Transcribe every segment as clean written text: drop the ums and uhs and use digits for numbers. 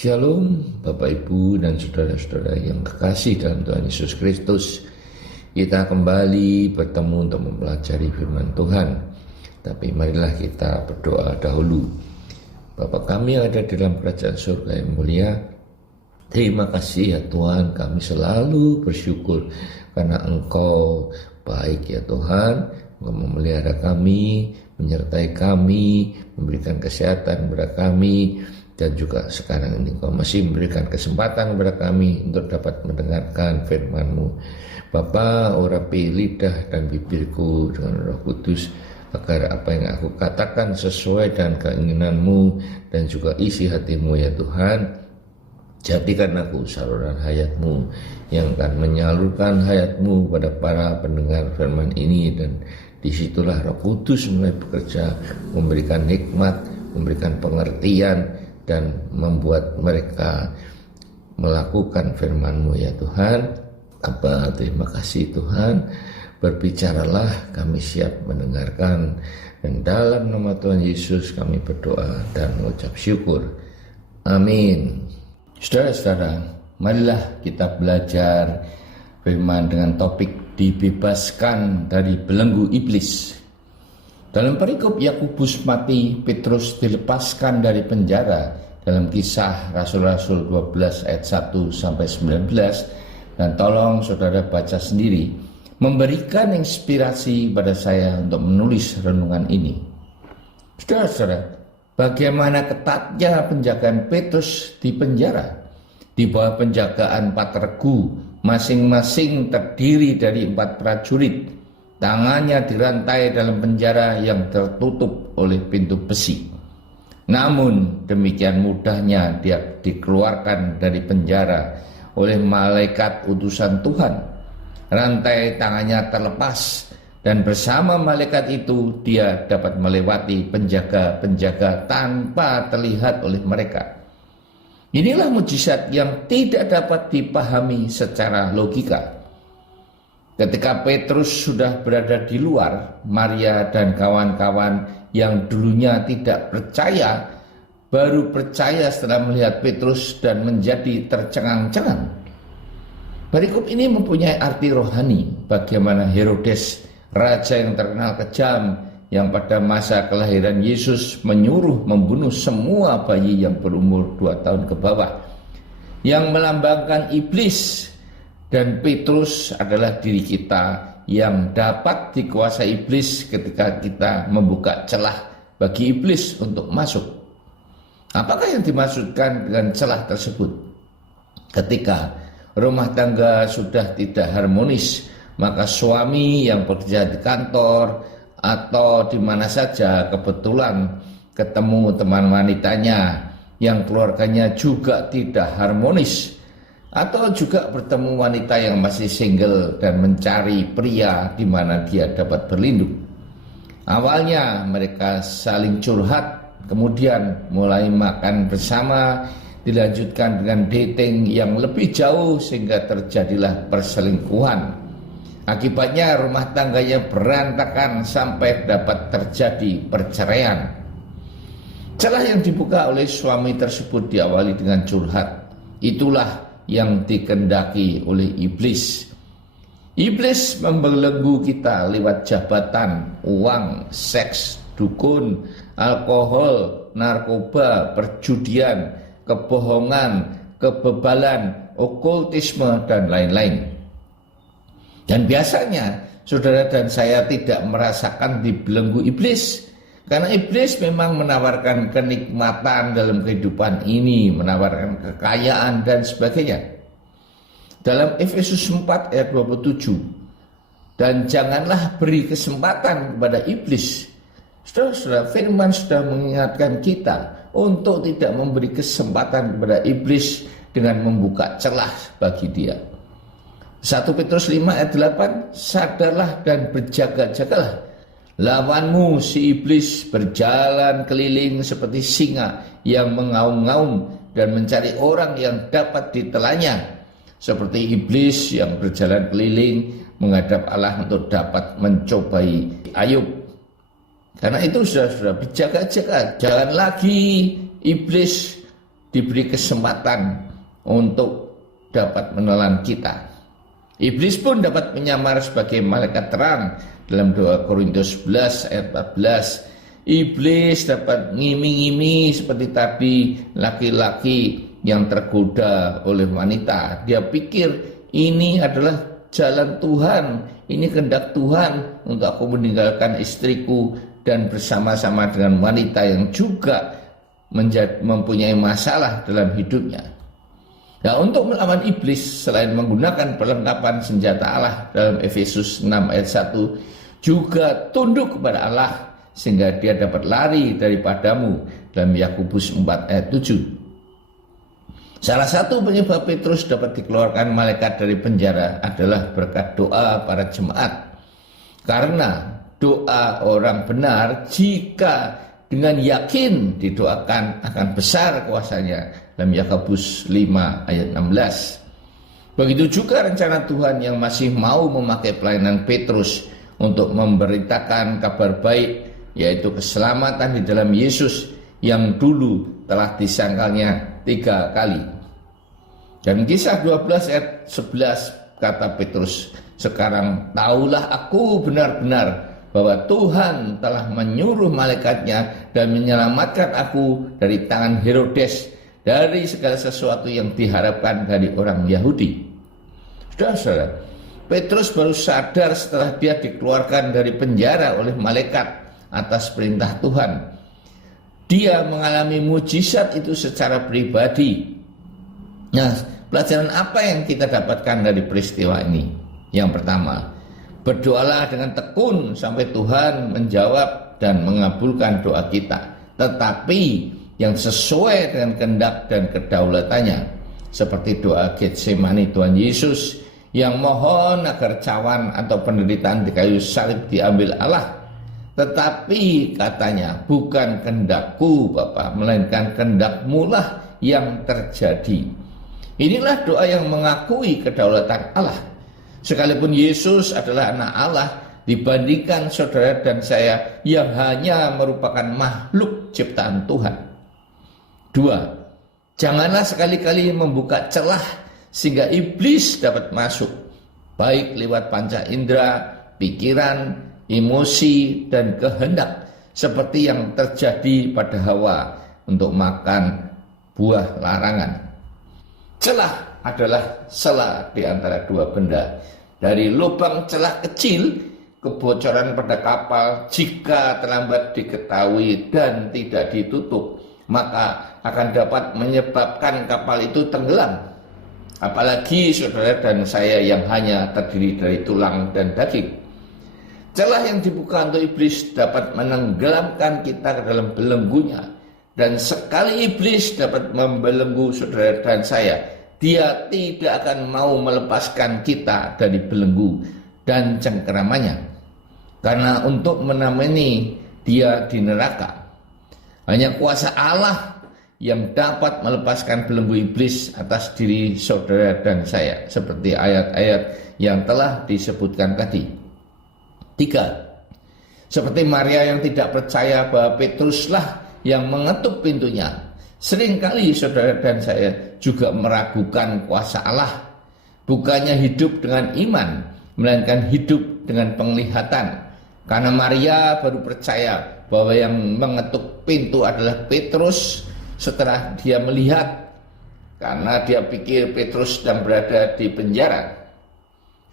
Shalom Bapak Ibu dan saudara-saudara yang kekasih dalam Tuhan Yesus Kristus. Kita kembali bertemu untuk mempelajari firman Tuhan. Tapi marilah kita berdoa dahulu. Bapa kami yang ada di dalam kerajaan surga yang mulia, terima kasih ya Tuhan, kami selalu bersyukur karena Engkau baik ya Tuhan. Engkau memelihara kami, menyertai kami, memberikan kesehatan kepada kami. Dan juga sekarang ini Engkau masih memberikan kesempatan kepada kami untuk dapat mendengarkan firman-Mu. Bapa, urapi lidah dan bibirku dengan Roh Kudus, agar apa yang aku katakan sesuai dengan keinginan-Mu dan juga isi hati-Mu ya Tuhan. Jadikan aku saluran hayat-Mu yang akan menyalurkan hayat-Mu pada para pendengar firman ini. Dan disitulah Roh Kudus mulai bekerja, memberikan hikmat, memberikan pengertian, dan membuat mereka melakukan firman-Mu ya Tuhan. Apa terima kasih Tuhan, berbicaralah, kami siap mendengarkan. Dan dalam nama Tuhan Yesus kami berdoa dan mengucap syukur. Amin. Saudara-saudara, marilah kita belajar firman dengan topik dibebaskan dari belenggu iblis. Dalam perikop Yakobus mati, Petrus dilepaskan dari penjara dalam Kisah Rasul-Rasul 12 ayat 1-19. Dan tolong saudara baca sendiri, memberikan inspirasi pada saya untuk menulis renungan ini. Saudara-saudara, bagaimana ketatnya penjagaan Petrus di penjara. Di bawah penjagaan 4 regu, masing-masing terdiri dari 4 prajurit. Tangannya dirantai dalam penjara yang tertutup oleh pintu besi. Namun demikian mudahnya dia dikeluarkan dari penjara oleh malaikat utusan Tuhan. Rantai tangannya terlepas dan bersama malaikat itu dia dapat melewati penjaga-penjaga tanpa terlihat oleh mereka. Inilah mujizat yang tidak dapat dipahami secara logika. Ketika Petrus sudah berada di luar, Maria dan kawan-kawan yang dulunya tidak percaya, baru percaya setelah melihat Petrus dan menjadi tercengang-cengang. Perikop ini mempunyai arti rohani, bagaimana Herodes, raja yang terkenal kejam, yang pada masa kelahiran Yesus menyuruh membunuh semua bayi yang berumur 2 tahun ke bawah, yang melambangkan iblis. Dan Petrus adalah diri kita yang dapat dikuasai iblis ketika kita membuka celah bagi iblis untuk masuk. Apakah yang dimaksudkan dengan celah tersebut? Ketika rumah tangga sudah tidak harmonis, maka suami yang bekerja di kantor atau di mana saja kebetulan ketemu teman wanitanya yang keluarganya juga tidak harmonis, atau juga bertemu wanita yang masih single dan mencari pria di mana dia dapat berlindung. Awalnya mereka saling curhat, kemudian mulai makan bersama, dilanjutkan dengan dating yang lebih jauh sehingga terjadilah perselingkuhan. Akibatnya rumah tangganya berantakan sampai dapat terjadi perceraian. Celah yang dibuka oleh suami tersebut diawali dengan curhat. Itulah yang dikehendaki oleh iblis. Iblis membelenggu kita lewat jabatan, uang, seks, dukun, alkohol, narkoba, perjudian, kebohongan, kebebalan, okultisme, dan lain-lain. Dan biasanya saudara dan saya tidak merasakan dibelenggu iblis, karena iblis memang menawarkan kenikmatan dalam kehidupan ini, menawarkan kekayaan dan sebagainya. Dalam Efesus 4 ayat 27, dan janganlah beri kesempatan kepada iblis. Saudara-saudara, firman sudah mengingatkan kita untuk tidak memberi kesempatan kepada iblis dengan membuka celah bagi dia. 1 Petrus 5 ayat 8, sadarlah dan berjaga-jagalah. Lawanmu si iblis berjalan keliling seperti singa yang mengaum-ngaum dan mencari orang yang dapat ditelannya. Seperti iblis yang berjalan keliling menghadap Allah untuk dapat mencobai Ayub. Karena itu saudara-saudara, berjaga-jaga. Jangan lagi iblis diberi kesempatan untuk dapat menelan kita. Iblis pun dapat menyamar sebagai malaikat terang. Dalam 2 Korintus 11 ayat 14, iblis dapat ngimi-ngimi seperti tadi laki-laki yang tergoda oleh wanita. Dia pikir ini adalah jalan Tuhan, ini kehendak Tuhan untuk aku meninggalkan istriku dan bersama-sama dengan wanita yang juga mempunyai masalah dalam hidupnya. Nah, untuk melawan iblis selain menggunakan perlengkapan senjata Allah dalam Efesus 6 ayat 1, juga tunduk kepada Allah sehingga dia dapat lari daripadamu dalam Yakobus 4 ayat 7. Salah satu penyebab Petrus dapat dikeluarkan malaikat dari penjara adalah berkat doa para jemaat. Karena doa orang benar jika dengan yakin didoakan akan besar kuasanya. Dalam Yakobus 5 ayat 16. Begitu juga rencana Tuhan yang masih mau memakai pelayanan Petrus untuk memberitakan kabar baik, yaitu keselamatan di dalam Yesus yang dulu telah disangkalnya 3 kali. Dan Kisah 12 ayat 11 kata Petrus, sekarang taulah aku benar-benar bahwa Tuhan telah menyuruh malaikatnya dan menyelamatkan aku dari tangan Herodes, dari segala sesuatu yang diharapkan dari orang Yahudi. Saudara-saudara, Petrus baru sadar setelah dia dikeluarkan dari penjara oleh malaikat atas perintah Tuhan. Dia mengalami mujizat itu secara pribadi. Nah, pelajaran apa yang kita dapatkan dari peristiwa ini? Yang pertama, berdoalah dengan tekun sampai Tuhan menjawab dan mengabulkan doa kita, tetapi yang sesuai dengan kehendak dan kedaulatannya, seperti doa Getsemani Tuhan Yesus yang mohon agar cawan atau penderitaan di kayu salib diambil Allah. Tetapi katanya, bukan kehendakku Bapa, melainkan kehendakmu lah yang terjadi. Inilah doa yang mengakui kedaulatan Allah. Sekalipun Yesus adalah anak Allah, dibandingkan saudara dan saya yang hanya merupakan makhluk ciptaan Tuhan. 2. Janganlah sekali-kali membuka celah sehingga iblis dapat masuk, baik lewat panca indera, pikiran, emosi, dan kehendak, seperti yang terjadi pada Hawa untuk makan buah larangan. Celah adalah sela di antara dua benda. Dari lubang celah kecil, kebocoran pada kapal jika terlambat diketahui dan tidak ditutup, maka akan dapat menyebabkan kapal itu tenggelam. Apalagi saudara dan saya yang hanya terdiri dari tulang dan daging. Celah yang dibuka untuk iblis dapat menenggelamkan kita ke dalam belenggunya. Dan sekali iblis dapat membelenggu saudara dan saya, dia tidak akan mau melepaskan kita dari belenggu dan cengkeramannya. Karena untuk menemani dia di neraka, hanya kuasa Allah yang dapat melepaskan belenggu iblis atas diri saudara dan saya, seperti ayat-ayat yang telah disebutkan tadi. 3. Seperti Maria yang tidak percaya bahwa Petruslah yang mengetuk pintunya, seringkali saudara dan saya juga meragukan kuasa Allah. Bukannya hidup dengan iman, melainkan hidup dengan penglihatan. Karena Maria baru percaya bahwa yang mengetuk pintu adalah Petrus setelah dia melihat, karena dia pikir Petrus sedang berada di penjara.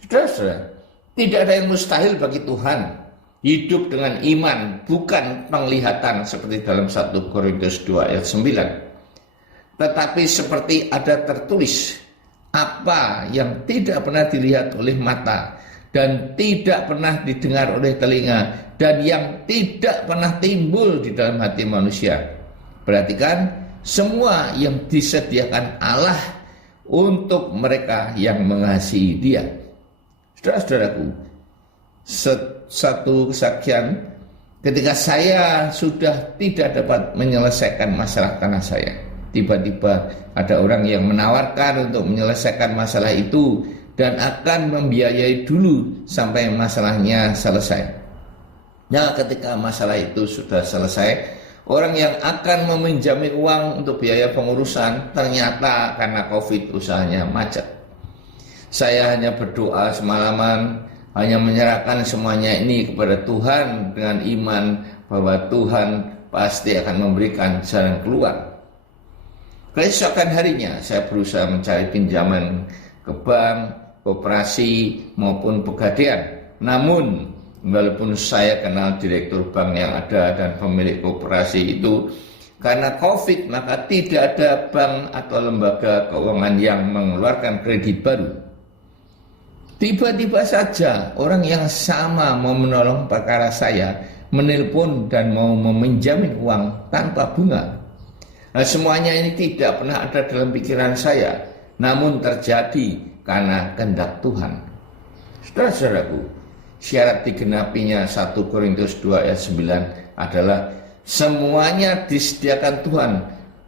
Saudara-saudara, tidak ada yang mustahil bagi Tuhan. Hidup dengan iman, bukan penglihatan seperti dalam 1 Korintus 2 ayat 9. Tetapi seperti ada tertulis, apa yang tidak pernah dilihat oleh mata dan tidak pernah didengar oleh telinga dan yang tidak pernah timbul di dalam hati manusia. Perhatikan, semua yang disediakan Allah untuk mereka yang mengasihi Dia. Saudara-saudaraku, satu kesaksian ketika saya sudah tidak dapat menyelesaikan masalah tanah saya. Tiba-tiba ada orang yang menawarkan untuk menyelesaikan masalah itu dan akan membiayai dulu sampai masalahnya selesai. Nah, ketika masalah itu sudah selesai, Orang yang akan meminjami uang untuk biaya pengurusan, ternyata karena COVID usahanya macet. Saya hanya berdoa semalaman, hanya menyerahkan semuanya ini kepada Tuhan dengan iman bahwa Tuhan pasti akan memberikan jalan keluar. Keesokan harinya saya berusaha mencari pinjaman ke bank, koperasi maupun pegadaian. Namun walaupun saya kenal direktur bank yang ada dan pemilik koperasi itu, karena COVID maka tidak ada bank atau lembaga keuangan yang mengeluarkan kredit baru. Tiba-tiba saja orang yang sama mau menolong perkara saya menelpon dan mau meminjamin uang tanpa bunga. Nah, semuanya ini tidak pernah ada dalam pikiran saya, namun terjadi karena kehendak Tuhan. Saudara-saudaraku, syarat digenapinya 1 Korintus 2 ayat 9 adalah semuanya disediakan Tuhan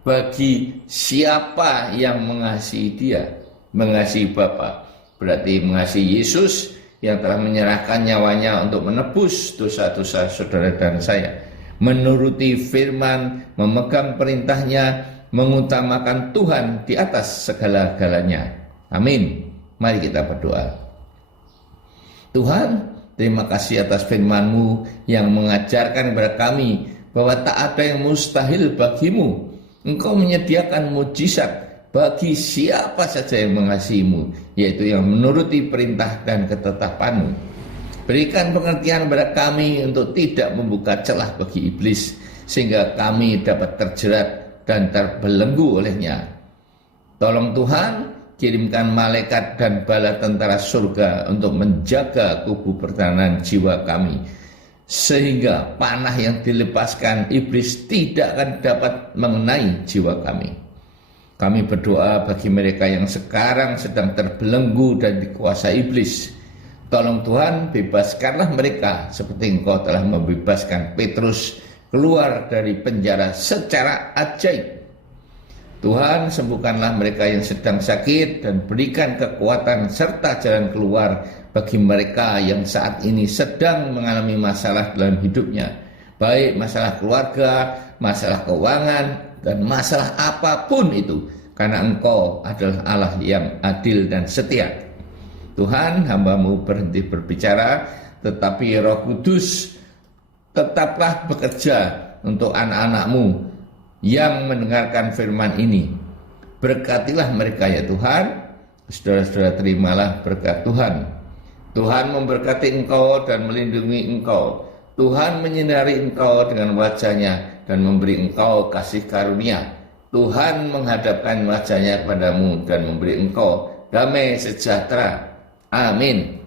bagi siapa yang mengasihi Dia, mengasihi Bapa. Berarti mengasihi Yesus yang telah menyerahkan nyawanya untuk menebus dosa-dosa saudara dan saya. Menuruti firman, memegang perintahnya, mengutamakan Tuhan di atas segala-galanya. Amin. Mari kita berdoa. Tuhan, terima kasih atas firman-Mu yang mengajarkan kepada kami bahwa tak ada yang mustahil bagimu. Engkau menyediakan mujizat bagi siapa saja yang mengasihi-Mu, yaitu yang menuruti perintah dan ketetapan-Mu. Berikan pengertian kepada kami untuk tidak membuka celah bagi iblis, sehingga kami dapat terjerat dan terbelenggu olehnya. Tolong Tuhan, kirimkan malaikat dan bala tentara surga untuk menjaga kubu pertahanan jiwa kami, sehingga panah yang dilepaskan iblis tidak akan dapat mengenai jiwa kami. Kami berdoa bagi mereka yang sekarang sedang terbelenggu dan dikuasai iblis. Tolong Tuhan, bebaskanlah mereka seperti Engkau telah membebaskan Petrus keluar dari penjara secara ajaib. Tuhan, sembuhkanlah mereka yang sedang sakit dan berikan kekuatan serta jalan keluar bagi mereka yang saat ini sedang mengalami masalah dalam hidupnya, baik masalah keluarga, masalah keuangan, dan masalah apapun itu, karena Engkau adalah Allah yang adil dan setia. Tuhan, hamba-Mu berhenti berbicara, tetapi Roh Kudus tetaplah bekerja untuk anak-anak-Mu yang mendengarkan firman ini. Berkatilah mereka ya Tuhan. Saudara-saudara, terimalah berkat Tuhan. Tuhan memberkati engkau dan melindungi engkau. Tuhan menyinari engkau dengan wajahnya dan memberi engkau kasih karunia. Tuhan menghadapkan wajahnya kepadamu dan memberi engkau damai sejahtera. Amin.